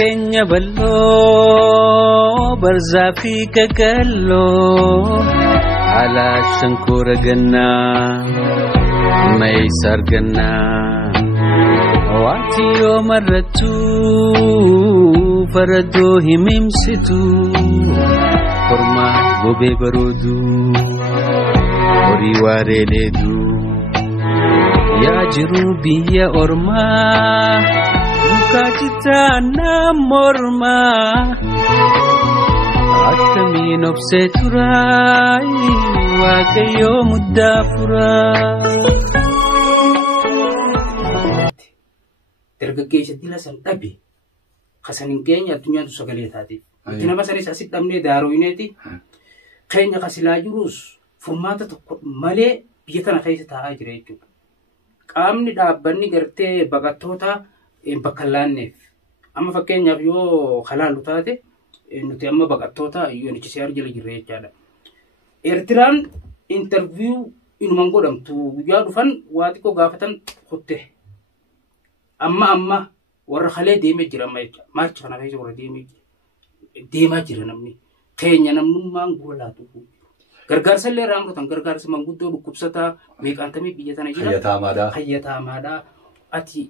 Kenya ballo barzafi kagallo ala shankura ganna may sarganna wati yo maratu farado himimsitu forma gobe barodu ori wareledu ya jirubi ya orma kajita namorma akamin obseturai wakayo mudafura dargaggeessa dilasan dhabe kasanin keenya addunyaa tu sagalee taati itti nama sanis asit dhabnee daarooyineeti keenya kasilaa jirus furmaata tokko malee biyya tana keessa taa'aa jira jechuudha qaamni dhaabbanni gartee baqattoota bakka laanneef amma fakkeenyaaf yoo halaalu taate nuti amma baqattoota UNHCR jala jirre jechaadha Eertiraan interview inuman godhamtu guyyaa dhufan waa xiqqoo gaafatan kutte amma warra halee deemee jira amma jecha maacha kana keessa warra deemaa jira namni keenya namnummaan gura laatu gargaarsa illee raamrotan gargaarsa manguddoo dhukkubsataa meeqaantamii biyya tana jira hayyataamaadhaa ati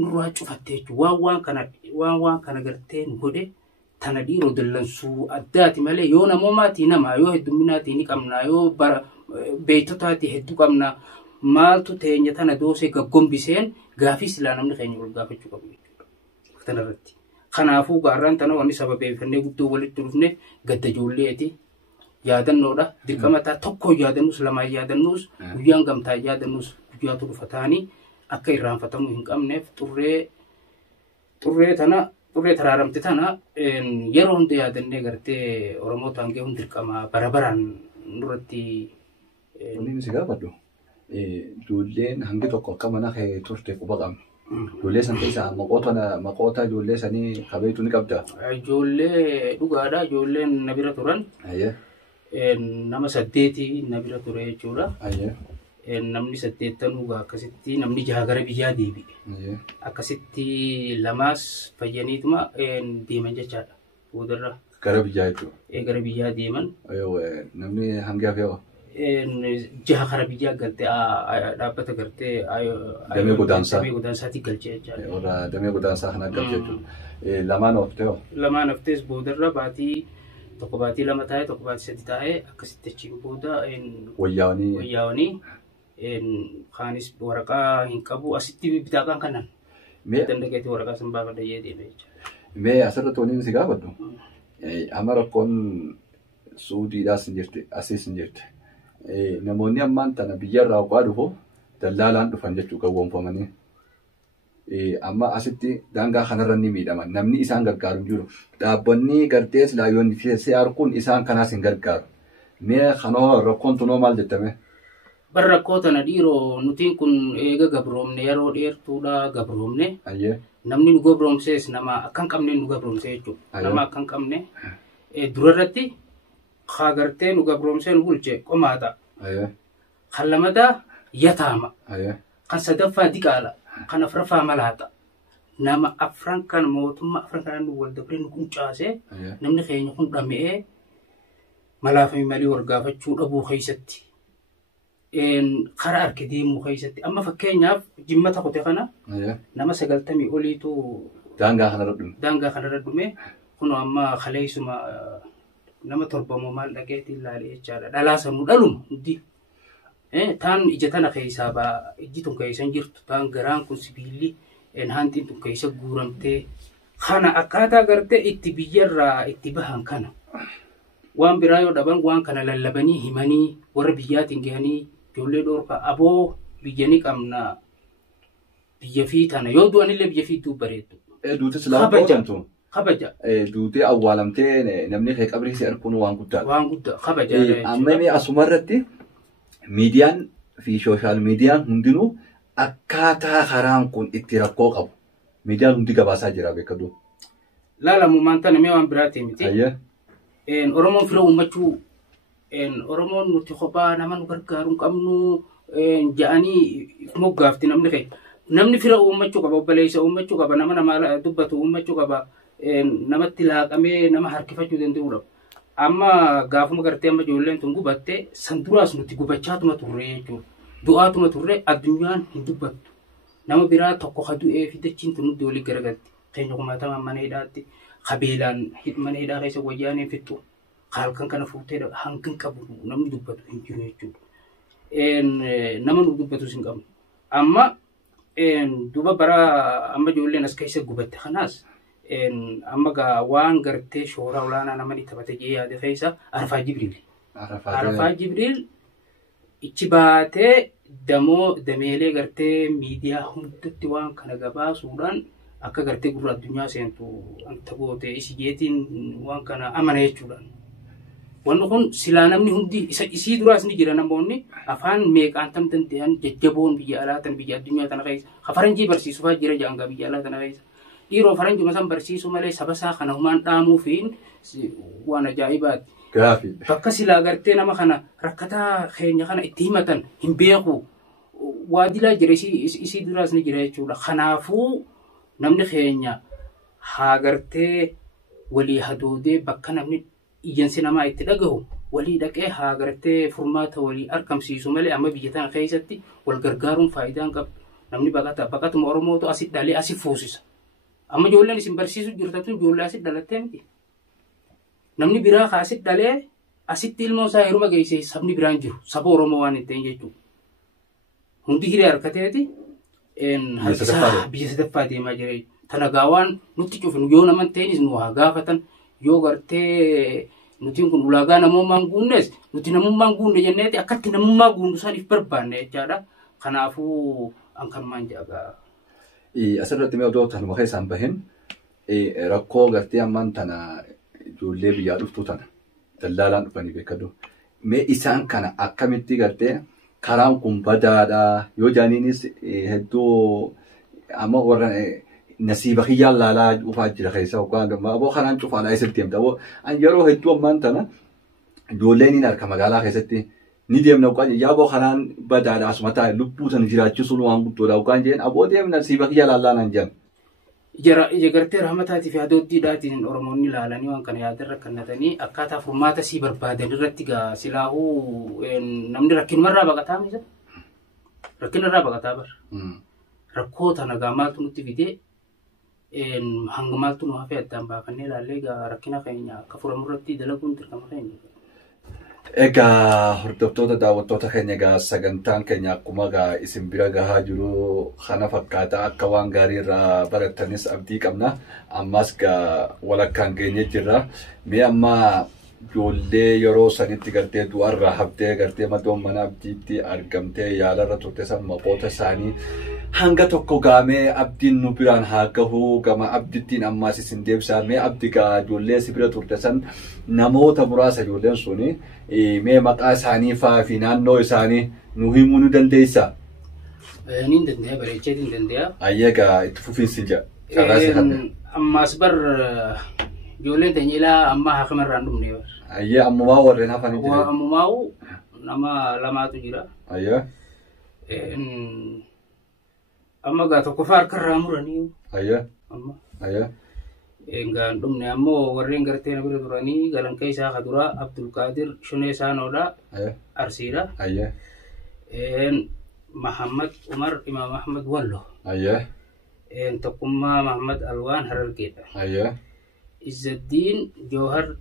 nurraa cufattee jechuun waan kana gartee nu godhe tana dhiiroo dallansuu addaati malee yoo namoomaatii nama yoo heddumminaatii ni qabna yoo beeytotaatii hedduu qabna maaltu teenya tana doosee gaggombiseen gaafii silaa namni keenya ol gaafachuu qabu jechuudha tanarratti kanaafuu gaarraan tana wanni sababeeffannee guddoo walitti dhufne gadda ijoolleeti yaadannoodha dirqamataa tokko yaadannuus lamaan yaadannuus guyyaan gamtaa yaadannuus guyyaatu dhufa taanii akka irraanfatamu hin qabneef xurree taraaramte tana yeroo hunda yaadannee gartee Oromootaan ga'uun dirqama barabaraan nurratti Inni si gaafadhu ijoolleen hangi tokko akka mana kee turte quba qabna. Ijoollee san keessaa maqoota ijoollee sanii qabeetu ni qabda. Ijoollee dhugaadha ijoolleen na bira turan. Nama 8 na bira ture jechuudha. Namni 8 akkasitti namni 6 gara biyyaa deebi'e. Akkasitti 2 fayyaniituma deeman jechaadha. Boodarra. Gara biyyaa jechuudha. Gara biyyaa deeman. Namni hangi hafeewa. 6 gara biyyaa galtee dhaabbata gartee damee godaansaatti galchee jechaadha. Damee godaansaa kana galchee jechuudha. Lamaan hafteewa. Lamaan haftees boodarra baatii tokko baatii 2 taa'ee tokko baatii 3 taa'ee akkasitti achiin booda wayyaawanii kaanis waraqaa hin qabu asitti bitaaqaan kanan dandageetti waraqaa san baafadha deeme jechuudha. Mee asirratti waliin si gaafadhu amma rakkoon Suudiidhaas hin jirte asiis hin jirte namoonni ammaan tana biyyarraa oqaa dhufu dallaalaan dhufan jechuu gawwoomfamanii amma asitti daangaa kanarra ni miidhaman namni isaan gargaaru jiru dhaabbanni gartee silaayoonni keessee harkuun isaan kanaas hin gargaaru mee kanoo rakkoon tunoo maal jettame? Rakkoo tana dhiiroo nutiin kun eega gabroomne yeroo dheertuudha gabroomne namni nu gabroomsees nama akkan qabne nu gabroomse jechuudha nama akkan qabne durarratti haa gartee nu gabroomsee nu bulche qomaata kan lamadaa yataama kan sadaffaa diqaala kan afraffaa malaata nama afran kan mootummaa afran kan nu wal dabree nu quncaasee namni keenya kun dhamee malaafami malii wargaafachuu dhabuu keessatti karaa harki deemuu keessatti amma fakkeenyaaf jimmata qote kana nama 90 oliitu daangaa kanarra dhume kun amma kaleessuma nama 7 maal dhageetti ilaalee jechaadha dhalaasanuu dhaluma hundi taan ija tana keessaa ijji tun keessan jirtu taan garaan kun sibiilli hantiin tun keessa guuramtee kana akkaataa gartee itti biyyarraa itti bahan kana waan biraa yoo dhaban waan kana lallabanii himanii warra biyyaatiin gahanii ijoollee dhoorka aboo biyyanii qabna biyya fi tana yoo du'anillee biyya fi bareeddu. Duutis lafa qotamtu. Kabaja. Duutee awwaalamtee namni kee qabrii si arkuun waan guddaa. Waan guddaa kabaja. Amma asumarratti miidiyaan fi sooshaal miidiyaan hundinuu akkaataa karaan kun itti rakkoo qabu. Miidiyaan hundi gabaasaa jira beekadu. Laalamummaan tana mee waan biraati miti. Oromoon fira uummachuu Oromoon nuti kophaa nama nu gargaaru qabnu ja'anii moggaafti namni kee namni fira uummachuu qaba obboleessa uummachuu qaba nama dubbatu uummachuu qaba namatti laaqamee nama harkifachuu danda'udha. Amma gaafuma gartee amma ijoolleen tun gubatte san duraas nuti gubachaatuma turre jechuudha. Du'aatuma turre addunyaan hin dubbattu. Nama biraa tokko ka du'ee fidachiin tun nuti walii garagalti. Keenya kumaatama mana hidhaatti qabeelaan mana hidhaa keessa wayyaanee fixxu. Halkan kana fuutee hanqin qabu namni dubbatu hin jiru jechuudha. Nama nu dubbatu hin qabu. Amma duba bara amma ijoolleen as keessa gubatte kanaas amma gaa waan gartee shoora olaanaa namni taphate jee yaade keessa Arafaa Jibriil. Arafaa Jibriil ichi baatee dameelee gartee miidiyaa hundatti waan kana gabaasuudhaan akka gartee gurra addunyaa seentu anta goote isi jeetiin waan kana amana jechuudhaan. Wanni kun silaa namni hundi isii duraas ni jira namoonni afaan meeqaan tam danda'an jajjaboon biyya alaatan biyya addunyaa tana keessa faranjii barsiisuufaa jira jaangaa biyya alaa tana keessa. Dhiiroo faranjii masan barsiisuu malee saba isaa kana humaan dhaamuufiin waan ajaa'ibaati. Bakka silaa gartee nama kana rakkataa keenya kana itti himatan hin beeku waadilaa jira isii duraas ni jira jechuudha. Kanaafuu namni keenya haa gartee walii hadoodee bakka namni iyyansi namaa itti dhagahu walii dhaqee haa gartee furmaata walii argamsiisu malee amma biyya tana keessatti wal gargaaruun faayidaan qabu. Namni baqatuma Oromootu asit dhalee asit fuusisa. Amma ijoolleen isin barsiisuu jirtatu ijoollee asit dhalattee miti. Namni biraa kaasit dhalee asitti ilmoo isaa heeruma geessee sabni biraan jiru saba Oromoo waan hin ta'in jechuudha. Hundi hiree harkateeti biyya sadaffaa deemaa jira. Tanagaa waan nutti cufnu yoo naman ta'inis nu haa gaafatan yoo gartee nuti kun ulaagaa namummaan guunnes nuti namummaan guunne jenneeti akkatti namummaa guunnu saniif barbaanne jechaadha. Kanaafuu ankanumaan jaagaa. Asirratti mee odoo tanuma keessaan bahin rakkoo gartee ammaan tana ijoollee biyyaa dhuftu tana dallaalaan dhufanii beekadu. Mee isaan kana akkamitti gartee karaan kun badaadha yoo jaaniinis hedduu amma warra nasiiba kiyyaan laalaa dhufaa jira keessa yookaan aboo kanaan cufaadhaa isatti himta. Aboo yeroo hedduu ammaan tana ijoolleen hin harka magaalaa keessatti ni deemna yookaan yaaboo kanaan badaadha asuma taa'e lubbuu sana jiraachisuun waan guddoodha yookaan jeen aboo deemna nasiiba kiyyaa laallaan jedhan. Ija gartee rahmataatii fi hadooddiidhaatiin Oromoonni ilaalanii waan kana yaadarra kannatanii akkaataa furmaata sii barbaadan irratti gaa silaahuu namni rakkinumarraa baqataa misa rakkinarraa baqataa bara. Rakkoo tana gaa maaltu nutti fidee hanga maaltu nu hafee addaan baafannee ilaallee gaa rakkina keenya akka furamurratti dalaguun dirqama keenya. Egaa hordoftoota daawwattoota keenya egaa sagantaan keenya akkuma egaa isin bira gahaa jiru kana fakkaata akka waan gaarii irraa barattanis abdii qabna. Ammas egaa walakkaan geenye jirra. Mee amma ijoollee yeroo sanitti gartee du'arraa haftee gartee madoon mana abdiitti argamtee yaalarra turte san maqoota isaanii hanga tokko gaamee abdiin nu biraan haa gahu gama abdittiin ammaas isin deebisaa. Mee abdi gaa ijoollee si bira turte san namoota muraasa ijoolleen suni mee maqaa isaanii fa'aa fi naannoo isaanii nu himuu nu dandeessaa? Niin dandeenya bareecheetiin dandeenya. Ayyaga itti fufiinsi jira. Ammaas bar ijoolleen teenyilaa amma hakamarraan dhumne bar. Ayyaa ammumaa warreen hafanii jira. Ammumaa nama lamaatu jira. Ayyaa. Amma gaa tokkoffaa harkarraa muranii. Ayyaa. Amma. Ayyaa. Engaan dhumne ammoo warreen gartee na bira turanii galan keessaa ka dura Abdulqaadir Shunee Saanoodha. Arsiidha. Ayyaa. Muhammad Umar Imam Ahmad Wallo. Ayyaa. Tokkummaa Muhammad Alwaan Harargeedha. Ayyaa. Izzaddiin Jawhar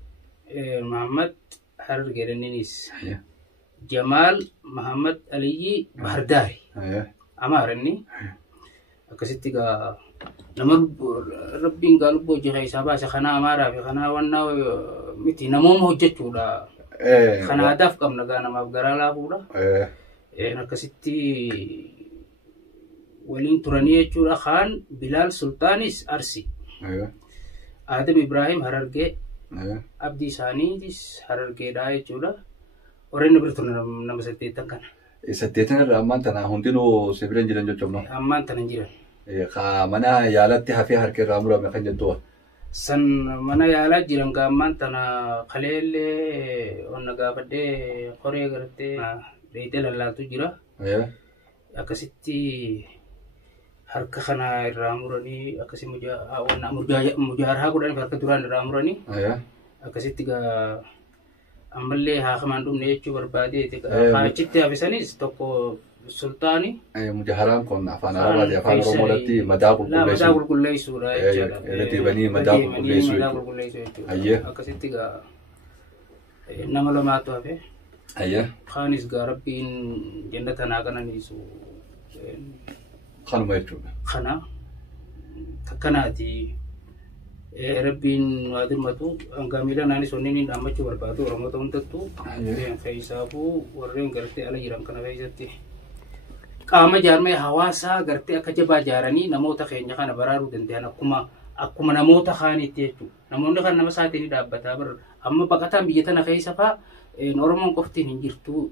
Muhammad Harargeedhaniinis. Ayyaa. Jamaal Muhammad Aliyyi Bahardaari. Ayyaa. Amaaranni akkasitti gaa nama rabbiin gaa lubbuu hojii isaa baase kanaa amaaraa fi kanaa wannaa miti namooma hojjechuudha. Kana aadaaf qabna gaa namaaf garaa laafuudha. Akkasitti waliin turanii jechuudha. Kaan Bilaal Sultaanis Arsi. Adam Ibrahim Harargee. Abdii isaaniitis Harargeedhaa jechuudha. Warreen bira turan nama 8 kana. 8 irraa ammaan tana hundinuu si bira jiran jechuudha. Ammaan tana jiran. Mana yaalatti hafee harka irraa murame kan jettuwa. San mana yaalaa jiran gaammaan tana kaleellee onna gaafadhee qoree gartee deeyitee lallaaltu jira. Akkasitti harka kana irraa muranii akkasii mujaarahaa godhanii harka duraan irraa muranii akkasitti gaa ammallee haakamaan dhumne jechuu barbaadee haachitti hafisanis tokko sultaani. Mujaharaan kun afaan Arabaati afaan Oromoodhaatti madaa qulqulleessuudha jechuudha. Deebanii madaa qulqulleessuu jechuudha. Akkasitti gaa nama lamaatu hafe. Kaanis gaa rabbiin jannata naa kananiisu. Kanuma jechuudha. Kana takkanaati rabbiin waa dirmatu hanga miila naanis onni dhaammachuu barbaadu Oromoota hundattuu keessaafuu warreen gartee ala jiran kana keessatti qaama jaarmee hawaasaa gartee akka jabaa jaaranii namoota keenya kana baraaruu danda'an akkuma namoota kaaniitti jechuudha. Namoonni kan nama isaatiin dhaabbataa bara amma baqataan biyya tana keessa fa'aa Oromoon qoftiin hin jirtu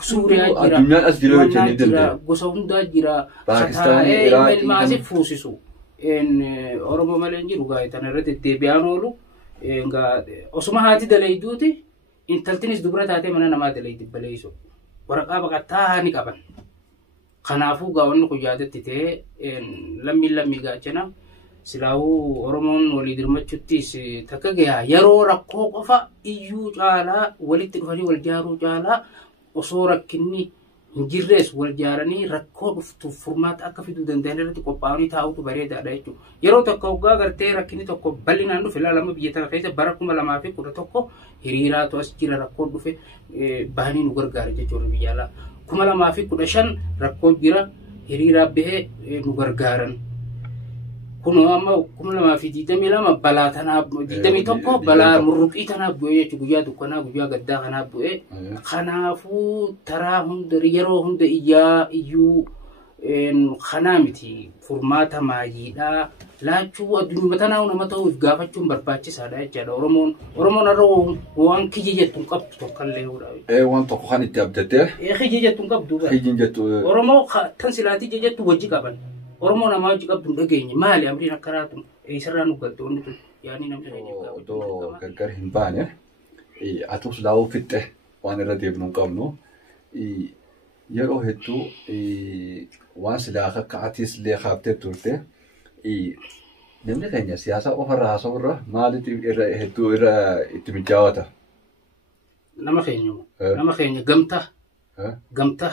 Suuriyaa jira gosa hundaa jira ilmaasiif fuusisu Oromoo malee hin jiru gaa'e tana irratti deebi'aan oolu osuma haati dalayduuti intaltinis dubara taatee mana namaa dalaydi baleessu waraqaa baqattaa ni qaban. Kanaafuu gaawwanni kun yaadatti ta'ee lammii gaachana silaawuu Oromoon walii dirmachuuttis takka gahaa yeroo rakkoo qofa iyyuu caalaa walitti dhufanii wal jaaruu caalaa osoo rakkinni hin jirres wal jaaranii rakkoo dhuftuuf furmaata akka fiduu danda'an irratti qophaa'anii taa'utu bareedaadha jechuudha. Yeroo tokko waggaa gartee rakkinni tokko bal'inaan dhufe ilaalama biyya tana keessa bara 2011 hiriiraatu as jira rakkoo dhufe bahanii nu gargaara jechuudha biyya alaa. 2015 rakkoo jira hiriiraa bahee nu gargaaran. Kuno amma 2022 balaa tanaaf 21 balaa murruqii tanaaf bu'ee jechuudha guyyaa dukkanaa guyyaa gaddaa kanaaf bu'ee kanaafuu taraa hunda yeroo hunda iyyuu kanaa miti furmaata maayiidhaa laachuu addunyaa tanaa nama ta'uuf gaafachuun barbaachisaadha jechaadha. Oromoon irra waan kiyya jettu hin qabdu tokkollee waan tokko kan itti abdattee kiyya jettu hin qabdu Oromoo tan silaatii jettu wajji qaban. Oromoo nama wajji qabdu hin dhageenye maali amriin akka raatu eessarraa nu galtoonni kun yaani namni odoo gargar hin baane atus laawuu fixxe waan irra deemnu hin qabnu yeroo hedduu waan silaa akka atis illee kaaftee turte namni keenya siyaasa ofarraa haasa'u irra maaliif hedduu irra itti mijaawata? Nama keenya gamtaa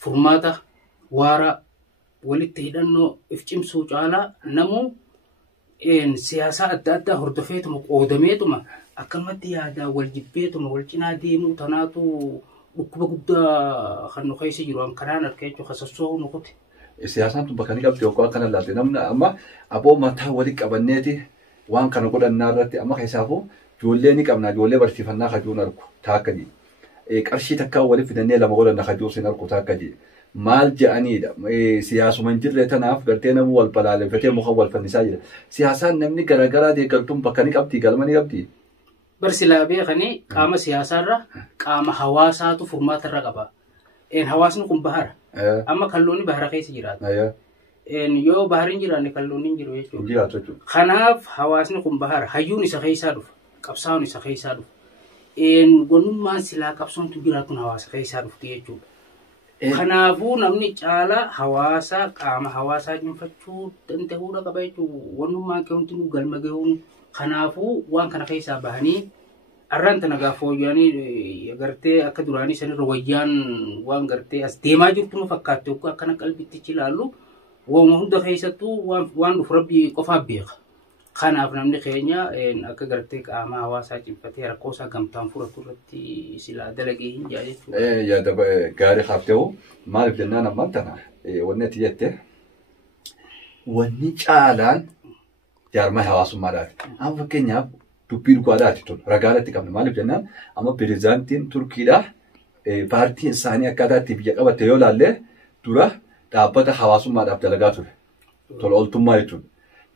furmaata waaraa walitti hidhannoo if cimsuu caalaa namuu siyaasa adda addaa hordofeetuma qoodameetuma akkamatti yaadaa wal jibbeetuma wal cinaa deemuu tanaatu dhukkuba guddaa kan nu keessa jiru an kanaan harka jechuun kasassoo nu kuti. Siyaasaan tun bakka ni qabdi yookaan akkana laatte namni amma aboo mataa walitti qabanneeti waan kana godhannaa irratti amma keessaafuu ijoollee ni qabna ijoollee barsiifannaa kajuun argu taakka jedhi qarshii takkaa walitti fidannee lama godhanna kajuun sin argu taakka jedhi. Maal jedhaniidha siyaasuma hin jirre tanaaf gartee namuu wal balaaleffatee muka wal fannisaa jira. Siyaasaan namni garaagaraa deeggartuun bakka ni qabdi galma ni qabdi. Barsilaa beekanii qaama siyaasaarra qaama hawaasaatu furmaatarra qaba. Hawaasni kun bahara. Amma kalloonni bahara keessa jiraatu. Yoo bahari hin jiraanne kalloonni hin jiru jechuudha. Kanaaf hawaasni kun bahara hayyuun isa keessaa dhufa qabsaa'uun isa keessaa dhufa. Gonummaan silaa qabsoon tun jiraatuun hawaasa keessaa dhufti jechuudha. Kanaafuu namni caalaa hawaasaa qaama hawaasaa cimfachuu danda'uudha qaba jechuudha. Wannummaan kee hundi galma gahuun kanaafuu waan kana keessaa bahanii arraan tana gaafa wayyaanii gartee akka duraanii sanirra wayyaan waan gartee as deemaa jirtu nu fakkaatti akkana qalbittichi ilaallu waan hunda keessattuu waan dhufu rabbii qofaaf beeka. Kanaaf namni keenya akka gartee qaama hawaasaa cimfatee rakkoo isaa gamtaan furatu irratti silaa dalagee hin jaa jechuudha. Yaada gaarii kaaftee maaliif jennaan ammaan tana wanni ati jette wanni caalaan jaarmaa hawaasummaadhaati. Amma fakkeenyaaf dubbii dhugaadhaati tun ragaadhaatti qabna maaliif jennaan amma pirezidaantiin Turkiidhaa paartiin isaanii akkaataa itti biyya qabatte yoo laallee dura dhaabbata hawaasummaadhaaf dalagaa ture. Tola ooltummaa jechuudha.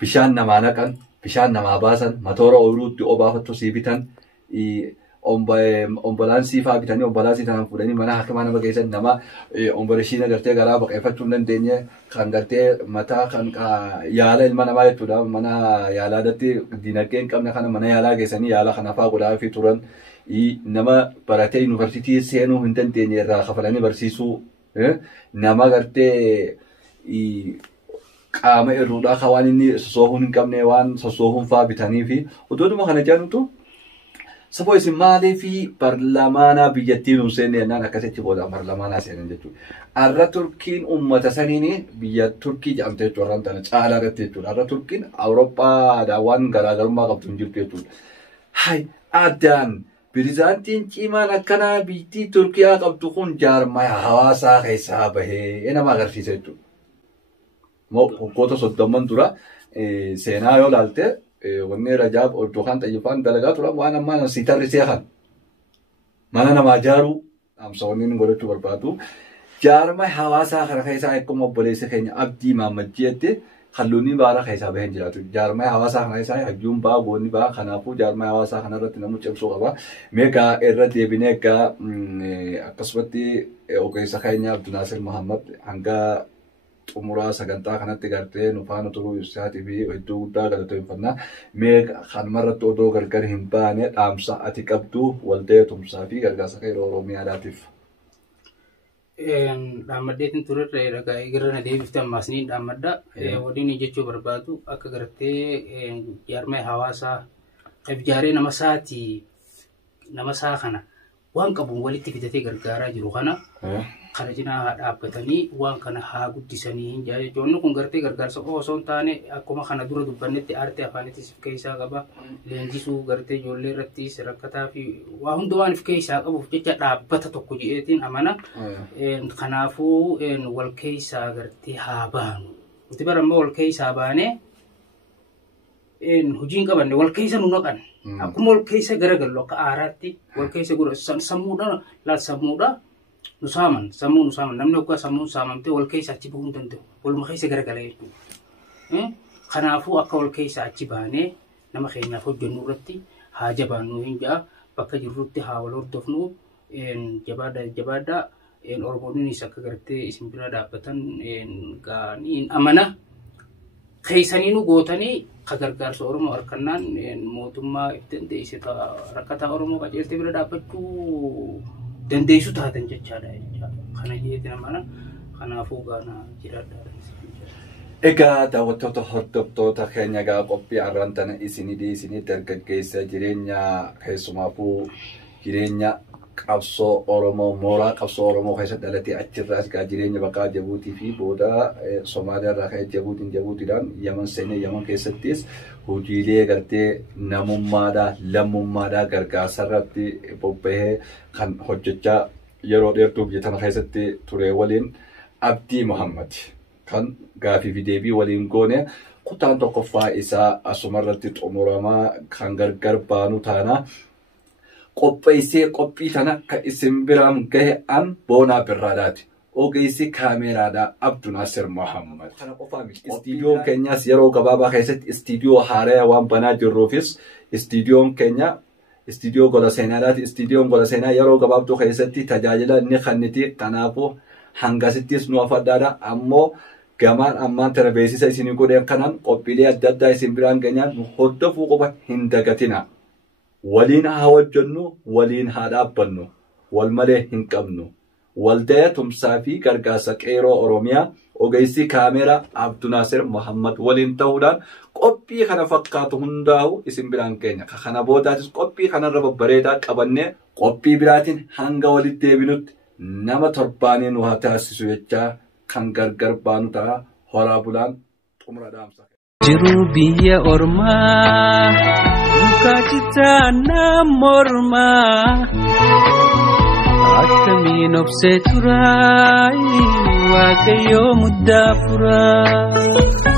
Bishaan namaa naqan, bishaan namaa baasan, matoora ooyiruutti obaafattu sii bitan, ombolaansii fa'aa bitanii ombolaansii tanaan fuudhanii mana hakimaa nama geessan nama omboleeshiina gartee garaa baqeeffachuu hin dandeenye kan gartee mataa kan yaala ilma namaa jechuudha. Mana yaalaadatti dinagdee hin qabne kana mana yaalaa geessanii yaala kana fa'aa godhaa fi turan nama baratee yuunivarsiitii seenuu hin dandeenye irraa kafalanii barsiisuu nama gartee qaama irruudhaa ka waan inni sosoofuu hin qabne waan sosoofuu fa'aa bitanii fi utuutuma kana jedhamtu saboo isin maalii fi parlamaanaa biyyattiin hin seenne jennaan akkasitti booda parlamaanaa seenan jechuudha. Arra Turkiin uummata saniin biyya Turkii jedhamte jechuudha warraan tana caalaa irratti jechuudha. Arra Turkiin Awurooppaadhaan waan garaagarummaa qabdu hin jirtu jechuudha. Hay addaan pirezidaantiin cimaan akkanaa biyyattii Turkiyaa qabdu kun jaarmaa hawaasaa keessaa bahee nama agarsiisa jechuudha. Waggoota 30 dura seenaa yoo ilaalte wanni Rajaab Erdogan Xayyibaan dalagaa tura waan ammaa si tarrisee kan mana namaa ijaaruu amsa wanni inni godhachuu barbaadu jaarmaa hawaasaa kana keessaa akkuma obboleessa keenya Abdii Mahammad jette halluunni baara keessaa baheen jiraatu jaarmaa hawaasaa kana keessaa hayyuun baa goonni baa kanaafuu jaarmaa hawaasaa kana irratti namni cimsuu qaba meeqa irra deebinee egaa akkasumatti ogeessa keenya Abdunaasir Muhammad hanga xumuraa sagantaa kanatti gartee nu faana turuu isaatii fi hedduu guddaa galateeffannaa meeqa kanarratti odoo gargar hin baane dhaamsa ati qabdu walta'ee tumsaa fi gargaarsa qeerroo Oromiyaadhaatiif. Dhaammaddeetiin turerra dhagaa eegarra na deebifte ammaasniin dhaammadda waliin jechuu barbaadu akka gartee jaarmaa hawaasaa ijaaree nama isaa kana waan qabuun walitti fidatee gargaaraa jiru kana cinaa dhaabbatanii waan kana haa guddisanii hin jechuun kun gartee gargaarsa osoo hin taane akkuma kana dura dubbannetti aartii afaanittis of keessaa qaba leenjisuu gartee ijoollee irrattis rakkataa fi waa hunda waan of keessaa qabuuf jecha dhaabbata tokko jedheetiin amana kanaafuu wal keessaa gartee haa baanu nuti bara ammoo wal keessaa baanee hojiin qabanne wal keessa nu naqan akkuma wal keessa garagallu akka aaraatti wal keessa gura sammuudha nu saaman namni akka sammuun saamamtee wal keessa achi bahuu hin danda'u waluma keessa garagala jechuudha. Kanaafuu akka wal keessa achi baanee nama keenyaaf hojjennu irratti haa jabaannu hin jaa bakka jirrutti haa wal hordofnu jabaadhaa Oromoonis akka gartee isin bira dhaabbatan gaaniin amana keessanii nu gootanii ka gargaarsa Oromoo harkannaan mootummaa itti dandeesse rakkataa Oromoo qajeeltee bira dhaabbachuu dandeessu taatan jechaadha kana jeetiin amana kanaafuu gaana jiraadhaa. Egaa daawwattoota hordoftoota keenya egaa qophii arraan tana isinii dargaggeessa jireenya keessumaafuu jireenya qabsoo Oromoo mooraa qabsoo Oromoo keessa dhalatee achirraas egaa jireenya bakka Jabuutii fi booda Somaaliyaa irraa ka'ee Jabuutiidhaan Yaman seenee Yaman keessattis hojiilee gartee lammummaadhaa gargaarsa irratti bobba'ee kan hojjechaa yeroo dheertuu biyya tana keessatti ture waliin Abdii Muhammad kan gaafii fi deebii waliin goone kutaan tokkoffaa isaa asumarratti xumuramaa kan gargar baanu taana. Qopheessee qophii tana ka isin biraan gahe an Boonaa Birraadhaati. Ogeessi kaameraadhaa Abdunaasir Muhammad. Istiidiyoon keenyas yeroo gabaabaa keessatti istiidiyoo haaraa waan banaa jirruufis istiidiyoon keenya istiidiyoo gola seenaadhaati. Istiidiyoon gola seenaa yeroo gabaabduu keessatti tajaajila inni kenniti kanaafuu hangasittis nu afaddaadha. Ammoo gamaan ammaan tana beeksisa isinii godheen kanaan qophiilee adda addaa isin biraan geenyaan nu hordofuu qofa hin dagatina. Waliin haa hojjennu, waliin haa dhaabbannu, wal malee hin qabnu. Walta'ee tumsaa fi gargaarsa qeerroo Oromiyaa ogeessi kaameraa Abdunaasir Muhammad waliin ta'uudhaan qophii kana fakkaatu hundaa'u isin biraan keenya. Kana boodaatis qophii kanarra babbareedaa qabannee qophii biraatiin hanga walitti deebinutti nama torbaanii nu haa taasisu jechaa kan gargar baanu ta'a horaa bulaan xumura dhaamsa. Jiru biyya ormaa mukachitaa namormaa akkamiin obsee turaa waaqayyoo muddaa furaa.